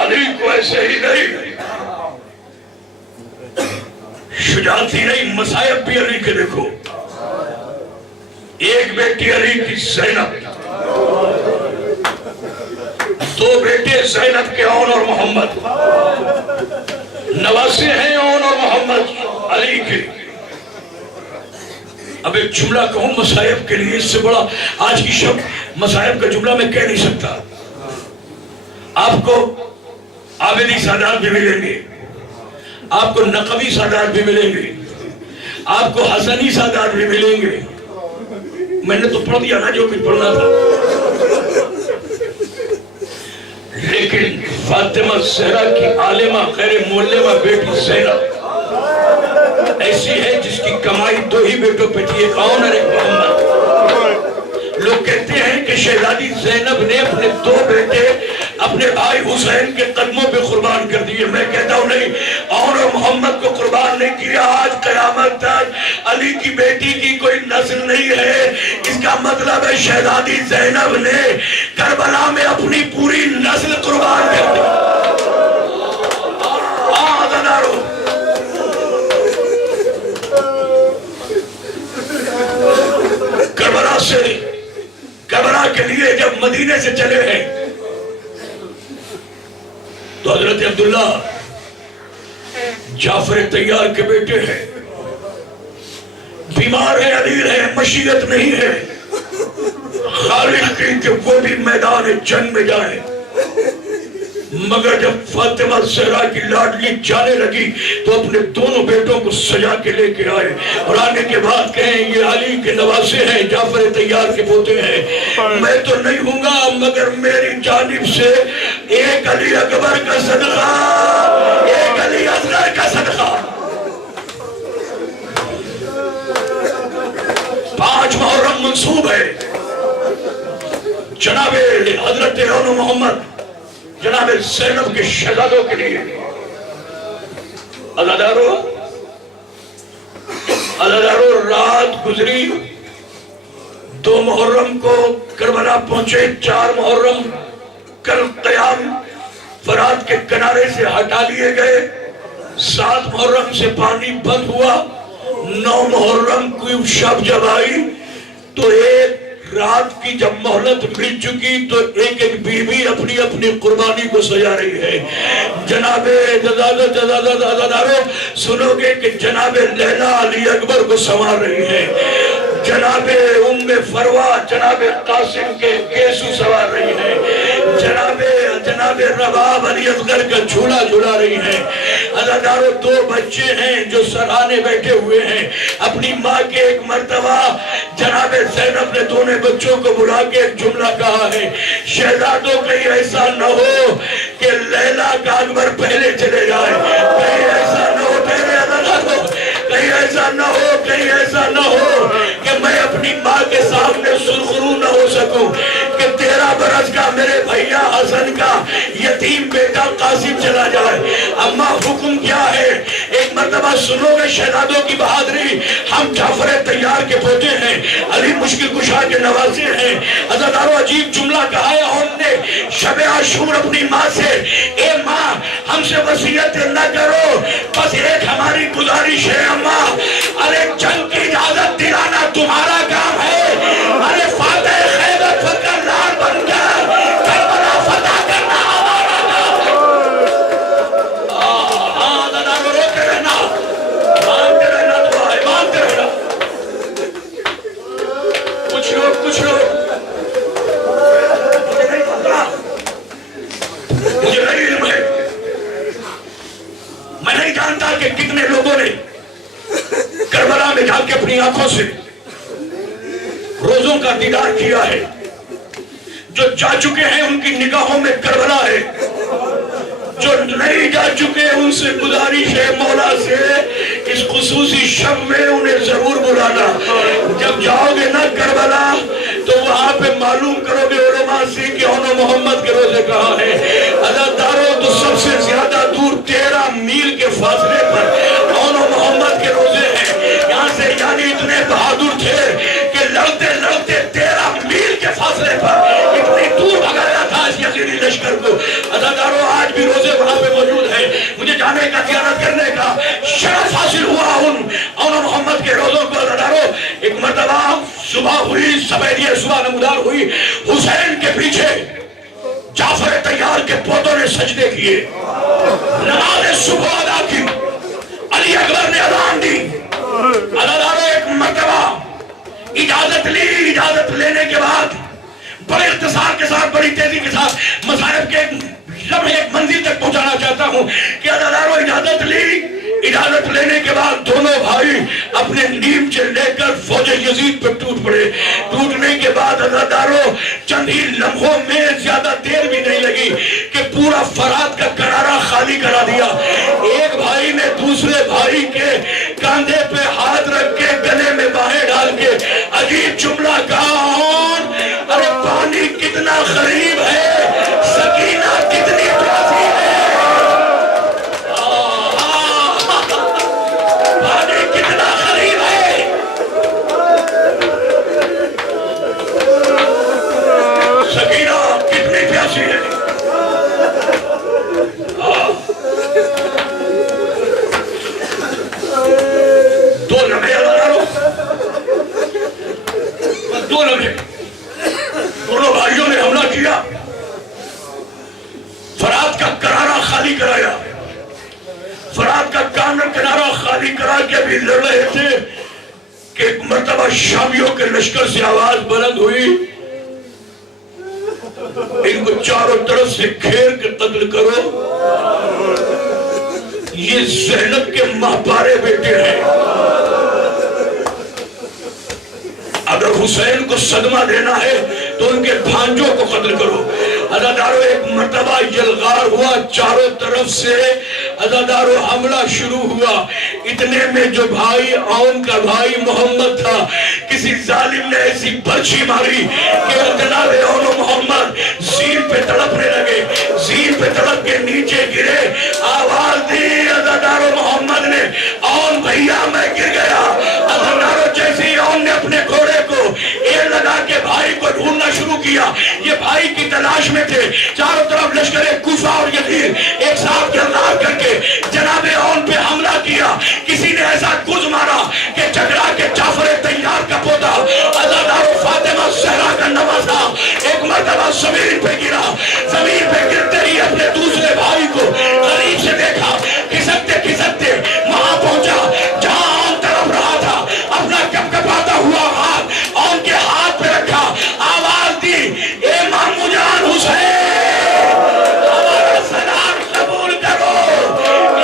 علی کو ایسے ہی نہیں، شجاعت ہی نہیں، مصائب بھی علی کے دیکھو۔ ایک بیٹی علی کی زینب، دو بیٹے زینب کے اون اور محمد، نواسے ہیں اون اور محمد علی کے۔ اب ایک جملہ کہوں مصائب کے لیے، اس سے بڑا آج کی شب مصائب کا جملہ میں کہہ نہیں سکتا۔ آپ کو عابدی سادات بھی ملیں گے، آپ کو نقوی سادات بھی ملیں گے، آپ کو حسنی سادات بھی ملیں گے۔ میں نے تو پڑھ دیا نا جو کچھ پڑھنا تھا، لیکن فاطمہ زہرا کی عالمہ غیر معلمہ بیٹی زینب ایسی ہے جس کی کمائی دو ہی بیٹوں پہ تھی، ایک اون اور ایک محمد۔ لوگ کہتے ہیں کہ شہزادی زینب نے اپنے دو بیٹے اپنے بھائی حسین کے قدموں پہ قربان کر دیے۔ میں کہتا ہوں نہیں، اون اور محمد کو قربان نہیں کیا۔ آج قیامت تک علی کی بیٹی کی کوئی نسل نہیں ہے، اس کا مطلب ہے شہزادی زینب نے کربلا میں اپنی پوری نسل قربان کر دی۔ کربلا کے لیے جب مدینے سے چلے ہیں تو حضرت عبداللہ جعفر طیار کے بیٹے ہیں، بیمار ہیں، علیل ہیں، مشیت نہیں ہے، خالق کی کہ وہ بھی میدان جنگ میں جائیں۔ مگر جب فاطمہ زہرا کی لاڈلی جانے لگی تو اپنے دونوں بیٹوں کو سجا کے لے کے آئے، اور آنے کے بعد کہیں یہ علی کے نواسے ہیں، جعفر طیار کے پوتے ہیں۔ میں تو نہیں ہوں گا مگر میری جانب سے ایک علی اکبر کا صدقہ، ایک علی اصغر کا صدقہ۔ 5 محرم منصوب ہے جناب حضرت اون محمد جناب زینب کے شہزادوں کے لیے۔ عزادارو رات گزری، 2 محرم کو کربلا پہنچے، 4 محرم کل قیام فرات کے کنارے سے ہٹا لیے گئے، 7 محرم سے پانی بند ہوا، 9 محرم کی شب جب آئی تو ایک رات کی جب مہلت مل چکی تو ایک ایک بیوی اپنی اپنی قربانی کو سجا رہی ہے۔ جناب عزادارو سنو گے کہ جناب لیلا علی اکبر کو سنوار رہی ہے، جناب ام فروہ جناب قاسم کے کیسو سنوار رہی ہے، جناب رباب علی اصغر کا جھولا جھولا رہی ہے۔ عزادارو 2 بچے ہیں جو سرانے بیٹھے ہوئے ہیں، اپنی ماں کے ایک مرتبہ جناب زینب نے دونوں بچوں کو بلا کے ایک جملہ کہا ہے، شہزادوں کہیں ایسا نہ ہو کہ لیلا کا اکبر پہلے چلے جائے، کہیں ایسا نہ ہو، کہیں ایسا نہ ہو، کہیں ایسا نہ ہو کہ میں اپنی ماں کے سامنے سرخرو نہ ہو سکوں کہ 13 برس کا میرے بھائیا حسن کا یتیم بیٹا قاسم چلا جائے۔ اما حکم کیا ہے؟ ایک مرتبہ سنو گے شہزادوں کی بہادری، ہم جعفر طیار کے پوتے ہیں، علی مشکل کشا کے نواسے ہیں۔ عزادارو عجیب جملہ کہا ہے ہم نے شب عاشور اپنی ماں سے، اے ماں ہم سے وصیت نہ کرو، بس ایک ہماری گزارش ہے اماں، ارے جنگ کی اجازت دلانا تمہارا کام ہے، ارے فاتح خیبر فکر لار بن کر کربلا فتح کرنا ہمارا کام ہے۔ عزادارو روتے رہنا، مانتے رہنا دعائیں، مانتے رہنا۔ کچھ لوگ مجھے نہیں علم ہے، میں نہیں جانتا کہ کتنے لوگوں نے کربلا میں جا کے اپنی آنکھوں سے روزوں کا دیدار کیا ہے۔ جو جا چکے ہیں ان کی نگاہوں میں کربلا ہے، جو نہیں جا چکے ان سے گزارش ہے مولا سے اس خصوصی شب میں انہیں ضرور بلانا۔ جب جاؤ گے نا کربلا تو وہاں پہ معلوم کرو گے علماء سے کہ اون محمد کے روزے کہاں ہیں۔ عزادارو تو سب سے زیادہ دور 13 میل کے فاصلے پر اون محمد کے روزے ہیں۔ یہاں سے یعنی اتنے بہادر تھے کہ لڑتے لڑتے 13 میل کے فاصلے پر اتنی دور بھگایا تھا اس یزیدی لشکر کو۔ عزادارو آج بھی روزے وہاں پہ موجود ہیں. مجھے جانے کا، زیارت کرنے کا شرف حاصل ہوا ان محمد کے روزوں کو. عزیزانو، ایک مرتبہ صبح ہوئی، سفیدی صبح نمودار ہوئی، حسین کے پیچھے جعفر طیار کے پوتوں نے سجدے کیے، نماز صبح ادا کی، علی اکبر نے اذان دی. عزیزانو، ایک مرتبہ اجازت لی. اجازت لینے کے بعد بڑے اختصار کے ساتھ، بڑی تیزی کے ساتھ مصائب کے لمحے ایک منزل تک پہنچانا چاہتا ہوں کہ عزیزانو، اجازت لی. اجازت لینے کے بعد دونوں بھائی اپنے نیمچے لے کر فوج یزید پہ ٹوٹ پڑے. ٹوٹنے کے بعد عزیزانو، چند ہی لمحوں میں، زیادہ دیر بھی نہیں لگی کہ پورا فرات کا کنارہ خالی کرا دیا. ایک بھائی نے دوسرے بھائی کے کاندھے پہ ہاتھ رکھ کے، گلے میں باہیں ڈال کے عجیب جملہ کہا، ارے پانی کتنا قریب ہے، سکینہ کتنی پیاسی ہے. دونوں بھائیوں نے حملہ کیا، فرات کا کنارہ خالی کرایا. فرات کا کنارہ خالی کرا کے بھی لڑ رہے تھے کہ ایک مرتبہ شامیوں کے لشکر سے آواز بلند ہوئی، ان کو چاروں طرف سے گھیر کے قتل کرو، یہ زینب کے ماہپارے بیٹے ہیں. اگر حسین کو صدمہ دینا ہے تو ان کے بھانجوں کو قتل کرو. عزادارو، ایک مرتبہ یلغار ہوا، چاروں طرف سے عزادارو حملہ شروع ہوا. اتنے میں جو بھائی عون کا بھائی محمد تھا، کسی ظالم نے ایسی برچھی ماری کہ جناب عون و محمد زیر پہ تڑپنے لگے. زیر پہ تڑپ کے نیچے گرے. آواز دی عزادارو محمد نے، عون بھیا میں گر گیا. عزادارو، جیسے عون نے اپنے گھوڑے کو ایر لگا کے بھائی کو ڈھونڈنا شروع کیا، یہ بھائی کی تلاش میں تھے. چاروں طرف لشکر کوفہ اور یزید ایک ساتھ گردار کر کے جناب عون پہ حملہ کیا. کسی نے ایسا گز مارا کہ جھگڑا کے جعفر طیار کا پوتا عزادارو فاطمہ زہرا کا نواسا ایک مرتبہ زمین پہ گرا. زمین پہ گرتے ہی اپنے دوسرے بھائی کو قریب سے دیکھا، کھسکتے کھسکتے وہاں پہنچا جہاں عون طرف رہا تھا. اپنا کپکپاتا ہوا ہاتھ عون کے ہاتھ پہ رکھا، آواز دی، اے مامو جان حسین، ہمارا سلام قبول کرو.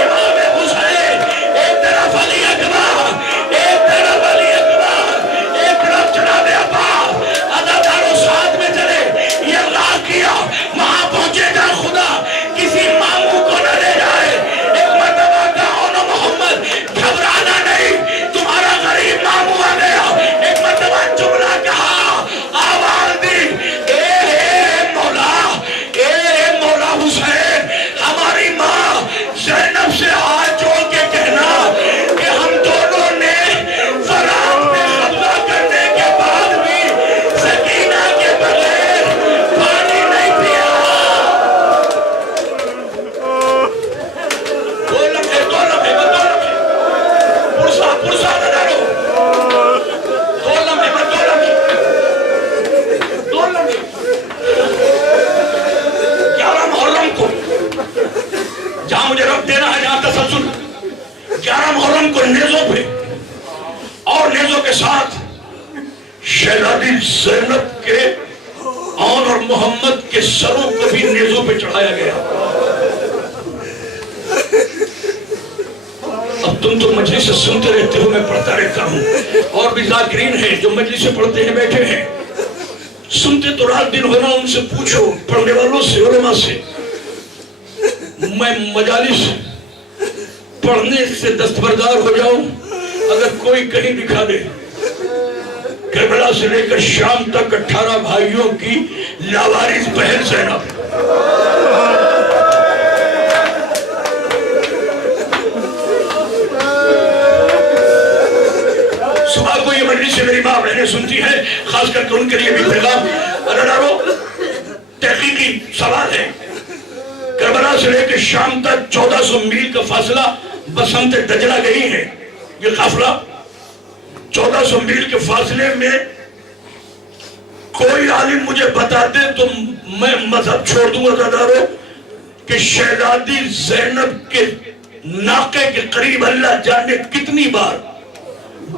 امام حسین، ایک طرف علی اکبر، ایک طرف علی اکبر، ایک طرف جناب عباس. عزادارو، ساتھ میں چلے. یلغار کیا، وہاں پہنچے گا خدا کسی مامو کو نہ لے جائے. ایک مرتبہ کا عون و محمد، گھبرانا نہیں، تمہارا غریب مامو آ گیا. ایک مرتبہ جملہ کہا، آواز دی، اے مولا، اے مولا حسین، ہماری ماں زینب سے ہاتھ جوڑ کے کہنا کہ ہم دونوں نے فرات میں قبضہ کرنے کے بعد بھی سکینہ کے بغیر پانی نہیں پیا. دو لمحے پرسا نہ ڈالو. دو لمحے 11 محرم کو، جہاں مجھے رب دینا ہے، جہاں تسلسل، 11 محرم کو نیزوں پہ اور نیزوں کے ساتھ شہزادی زینب کے عون اور محمد کے سروں کو بھی نیزوں پہ چڑھایا گیا. اب تم تو مجلس سے سنتے رہتے ہو، میں پڑھتا رہتا ہوں. اور بھی ذاکرین ہیں جو مجلس سے پڑھتے ہیں، بیٹھے ہیں، سنتے تو رات دن ہونا. ان سے پوچھو، پڑھنے والوں سے، علماء سے. میں مجالس پڑھنے سے دستبردار ہو جاؤں اگر کوئی کہیں دکھا دے کربلا سے لے کر شام تک 18 بھائیوں کی لاوارث بہن زینب. صبح کو یہ مجلس سے میری ماں بہنیں سنتی ہیں، خاص کر کے ان کے لیے بھی پیغام. عزادارو، تحقیقی سوال ہے. کربلا سے لے کے شام تک 1400 میل کا فاصلہ بسنت دجلہ گئی ہے یہ قافلہ. 1400 میل کے فاصلے میں کوئی عالم مجھے بتا دے تو میں مذہب چھوڑ دوں گا زادارو کہ شہزادی زینب کے ناقے کے قریب اللہ جانے کتنی بار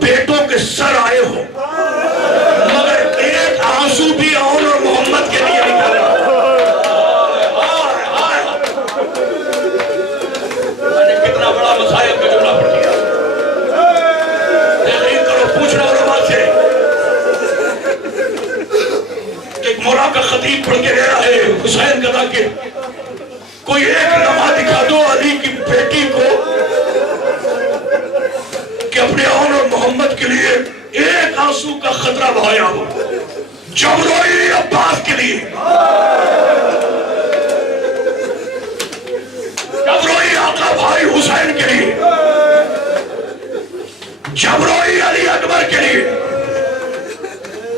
بیٹوں کے سر آئے ہو مگر ایک آنسو بھی اون اور محمد کے لیے نکالا. میں نے کتنا بڑا مسائل کا جملہ پڑھ دیا. تحقیق کرو پوچھنا علماء سے. ایک مولا کا خطیب پڑھ کے گیا ہے حسین قضا کے کوئی ایک لمحہ دکھا دو علی کی بیٹی کو کہ اپنے اون اور محمد کے لیے ایک آنسو کا خطرہ بہایا ہو. جب روئی عباس کے لیے, جب روئی آقا بھائی حسین کے لیے, جب روئی علی اکبر کے لیے,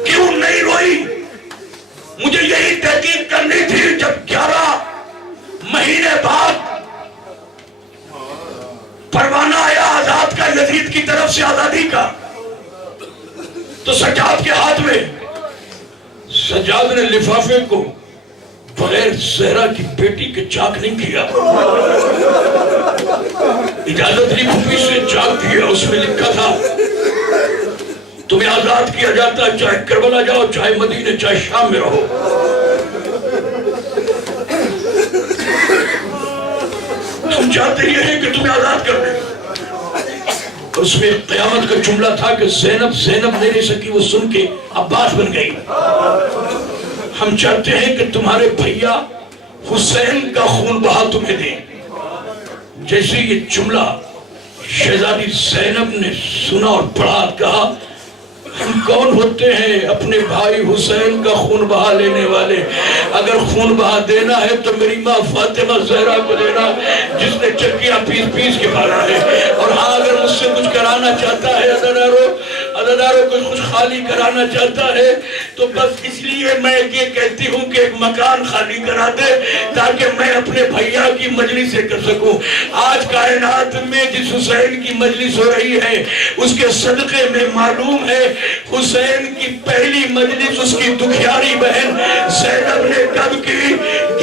کیوں نہیں روئی؟ مجھے یہی تحقیق کرنی تھی. جب 11 مہینے بعد پروانہ آیا آزاد کا یزید کی طرف سے آزادی کا تو سجاد کے ہاتھ میں, سجاد نے لفافے کو بغیر زہرا کی بیٹی کے چاک نہیں کیا, اجازت لی پھوپھی سے چاک کیا. اس میں لکھا تھا تمہیں آزاد کیا جاتا ہے چاہے کربلا جاؤ چاہے مدینے چاہے شام میں رہو. تم چاہتے یہ ہیں کہ تمہیں آزاد کر دیں. اس میں قیامت کا جملہ تھا کہ زینب زینب نہیں رہ سکی, وہ سن کے عباس بن گئی. ہم چاہتے ہیں کہ تمہارے بھیا حسین کا خون بہا تمہیں دیں. جیسے یہ جملہ شہزادی زینب نے سنا اور پڑھا, کہا ہم کون ہوتے ہیں اپنے بھائی حسین کا خون بہا لینے والے؟ اگر خون بہا دینا ہے تو میری ماں فاطمہ زہرا کو دینا جس نے چکیاں پیس پیس کے مارا ہے. اور ہاں اگر مجھ سے کچھ کرانا چاہتا ہے عزادارو کچھ خالی کرانا چاہتا ہے تو بس اس لیے میں یہ کہتی ہوں کہ ایک مکان خالی کرا دے تاکہ میں اپنے بھیا کی مجلس کر سکوں. آج کائنات میں جس حسین کی مجلس ہو رہی ہے اس کے صدقے میں معلوم ہے حسین کی پہلی مجلس اس کی دکھیاری بہن زینب نے کب کی؟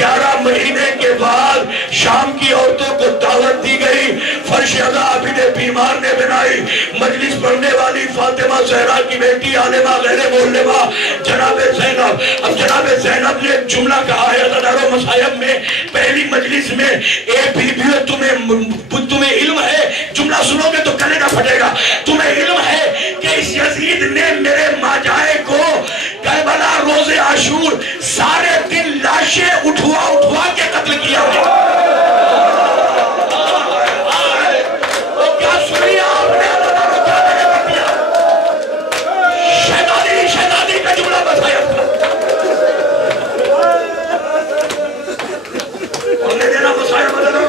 11 مہینے کے بعد شام کی عورتوں کو دعوت دی گئی. فرش ادا عابد بیمار نے بنائی. مجلس پڑھنے والی فاطمہ زہرا کی بیٹی عالمہ غیر مولمہ جناب زینب. اب جناب زینب نے جملہ کہا ہے عزادارو مصائب میں پہلی مجلس میں, اے بیویو تمہیں علم ہے, جملہ سنو گے تو گلے نہ پھٹے گا, تمہیں علم ہے کہ اس یزید نے میرے ماجائے کو کربلا روز عاشور سارے دن لاشیں اٹھوا کے قتل کیا ہے. وہ کیا سنی آپ نے عزادارو کیا میں نے کیا؟ شہزادی کا جملہ بتایا تھا. اور نے دینا بسایا عزادارو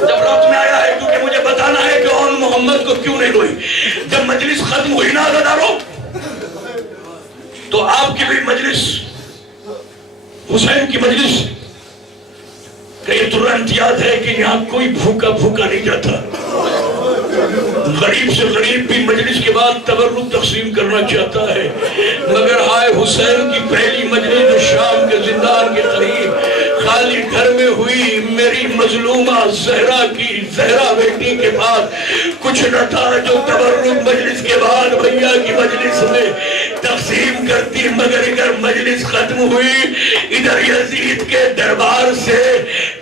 جب رات میں آیا ہے کیونکہ مجھے بتانا ہے کہ اون محمد کو کیوں نہیں روئی. جب مجلس ختم ہوئی نا عزادارو تو آپ کی بھی مجلس حسین کی مجلس کہ یہ ترنت یاد ہے کہ یہاں کوئی بھوکا نہیں جاتا. غریب سے غریب بھی مجلس کے بعد تبرک تقسیم کرنا چاہتا ہے مگر ہائے حسین کی پہلی مجلس شام کے زندان کے قریب خالی گھر میں ہوئی میری مظلومہ زہرا کی زہرا بیٹی کے بعد کچھ نہ تھا جو تبرک مجلس کے بعد بھیا کی مجلس میں تقسیم کرتی. مگر اگر مجلس ختم ہوئی ادھر یزید کے دربار سے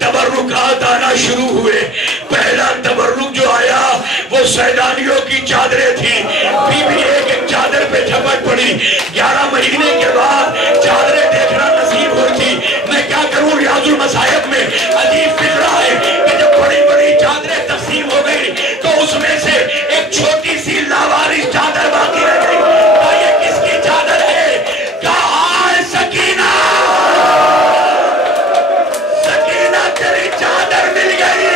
تبرکات آنا شروع ہوئے. پہلا تبرک جو آیا وہ سیدانیوں کی چادریں تھی. بی بی ایک چادر پہ جھپٹ پڑی. 11 مہینے کے بعد چادریں دیکھنا نصیب ہوئی تھی. میں کیا کروں ریاض المصائب میں عجیب فکرہ ہے کہ جب بڑی بڑی چادریں تقسیم ہو گئی تو اس میں سے ایک چھوٹی سی لاوارث چادر باقی رہ گئی. یہ کس کی چادر ہے؟ کہا سکینہ سکینہ تیری چادر مل گئی.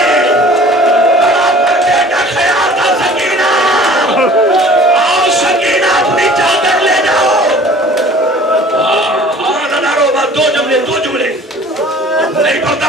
بڑا پردے کا خیال تھا سکینہ. آؤ سکینہ اپنی چادر لے جاؤ. نہیں پڑھتا